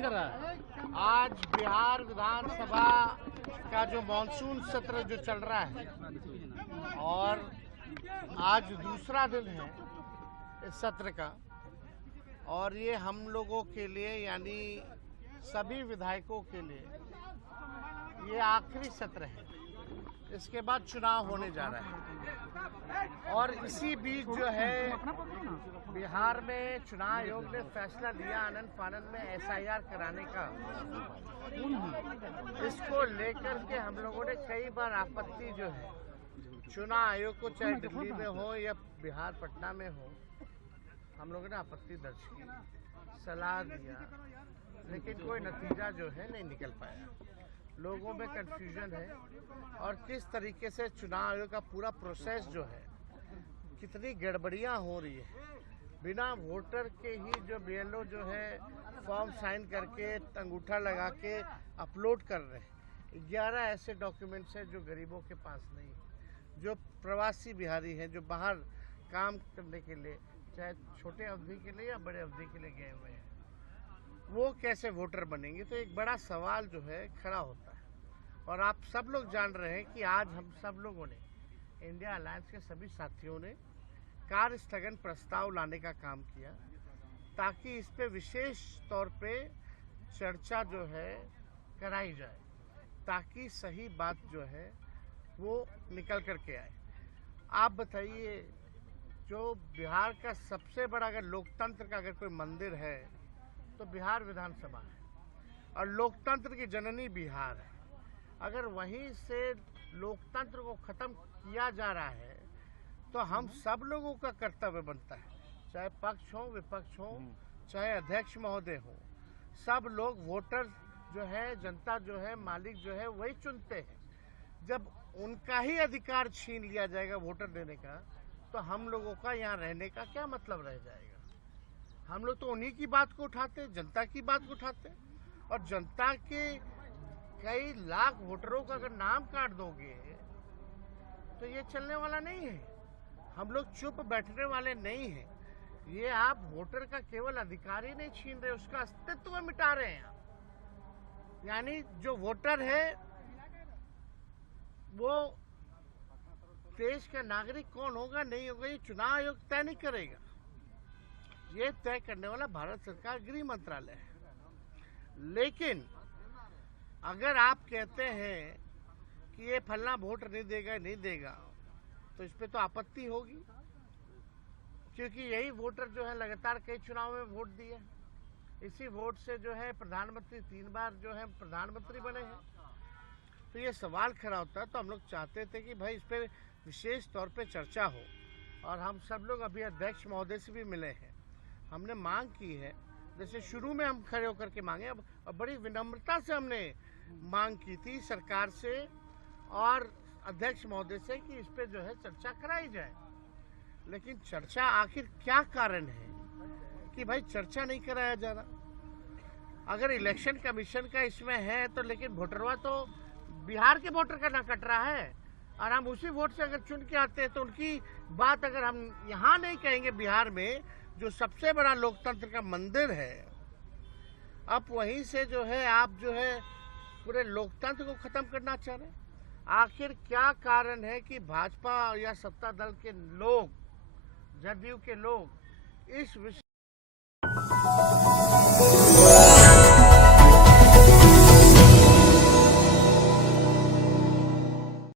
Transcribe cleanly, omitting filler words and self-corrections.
कर रहा है। आज बिहार विधानसभा का जो मानसून सत्र जो चल रहा है और आज दूसरा दिन है इस सत्र का, और ये हम लोगों के लिए यानी सभी विधायकों के लिए ये आखिरी सत्र है। इसके बाद चुनाव होने जा रहा है और इसी बीच जो है बिहार में चुनाव आयोग ने फैसला लिया आनन फानन में SIR कराने का। इसको लेकर के हम लोगों ने कई बार आपत्ति जो है चुनाव आयोग को, चाहे दिल्ली में हो या बिहार पटना में हो, हम लोगों ने आपत्ति दर्ज की, सलाह दिया, लेकिन कोई नतीजा जो है नहीं निकल पाया। लोगों में कंफ्यूजन है और किस तरीके से चुनाव आयोग का पूरा प्रोसेस जो है, कितनी गड़बड़ियां हो रही है। बिना वोटर के ही जो BLO जो है फॉर्म साइन करके अंगूठा लगा के अपलोड कर रहे हैं। 11 ऐसे डॉक्यूमेंट्स हैं जो गरीबों के पास नहीं है, जो प्रवासी बिहारी हैं, जो बाहर काम करने के लिए, चाहे छोटे अवधि के लिए या बड़े अवधि के लिए गए हुए हैं, वो कैसे वोटर बनेंगे। तो एक बड़ा सवाल जो है खड़ा होता है। और आप सब लोग जान रहे हैं कि आज हम सब लोगों ने, इंडिया अलायंस के सभी साथियों ने कार्य स्थगन प्रस्ताव लाने का काम किया ताकि इस पे विशेष तौर पे चर्चा जो है कराई जाए, ताकि सही बात जो है वो निकल करके आए। आप बताइए, जो बिहार का सबसे बड़ा अगर लोकतंत्र का अगर कोई मंदिर है तो बिहार विधानसभा है और लोकतंत्र की जननी बिहार है। अगर वहीं से लोकतंत्र को खत्म किया जा रहा है तो हम सब लोगों का कर्तव्य बनता है, चाहे पक्ष हो विपक्ष हो, चाहे अध्यक्ष महोदय हो, सब लोग वोटर जो है, जनता जो है, मालिक जो है वही चुनते हैं। जब उनका ही अधिकार छीन लिया जाएगा वोटर देने का, तो हम लोगों का यहाँ रहने का क्या मतलब रह जाएगा। हम लोग तो उन्हीं की बात को उठाते, जनता की बात को उठाते, और जनता के कई लाख वोटरों का अगर नाम काट दोगे तो ये चलने वाला नहीं है। हम लोग चुप बैठने वाले नहीं हैं। ये आप वोटर का केवल अधिकार ही नहीं छीन रहे, उसका अस्तित्व मिटा रहे हैं। यानी जो वोटर है वो देश का नागरिक कौन होगा नहीं होगा ये चुनाव आयोग तय नहीं करेगा। ये तय करने वाला भारत सरकार गृह मंत्रालय है। लेकिन अगर आप कहते हैं कि ये फलना वोट नहीं देगा तो इस पे तो आपत्ति होगी, क्योंकि यही वोटर जो है लगातार कई चुनाव में वोट दिए, इसी वोट से जो है प्रधानमंत्री 3 बार जो है प्रधानमंत्री बने हैं। तो ये सवाल खड़ा होता है। तो हम लोग चाहते थे कि भाई इस पर विशेष तौर पे चर्चा हो, और हम सब लोग अभी अध्यक्ष महोदय से भी मिले हैं। हमने मांग की है, जैसे शुरू में हम खड़े होकर के मांगे, अब बड़ी विनम्रता से हमने मांग की थी सरकार से और अध्यक्ष महोदय से कि इस पे जो है चर्चा कराई जाए। लेकिन चर्चा आखिर क्या कारण है कि भाई चर्चा नहीं कराया जा रहा। अगर इलेक्शन कमीशन का इसमें है तो, लेकिन वोटरवा तो बिहार के वोटर का ना कट रहा है, और हम उसी वोट से अगर चुन के आते हैं तो उनकी बात अगर हम यहाँ नहीं कहेंगे, बिहार में जो सबसे बड़ा लोकतंत्र का मंदिर है, अब वहीं से जो है आप जो है पूरे लोकतंत्र को खत्म करना चाह रहे हैं। आखिर क्या कारण है कि भाजपा या सत्ता दल के लोग, जदयू के लोग इस विषय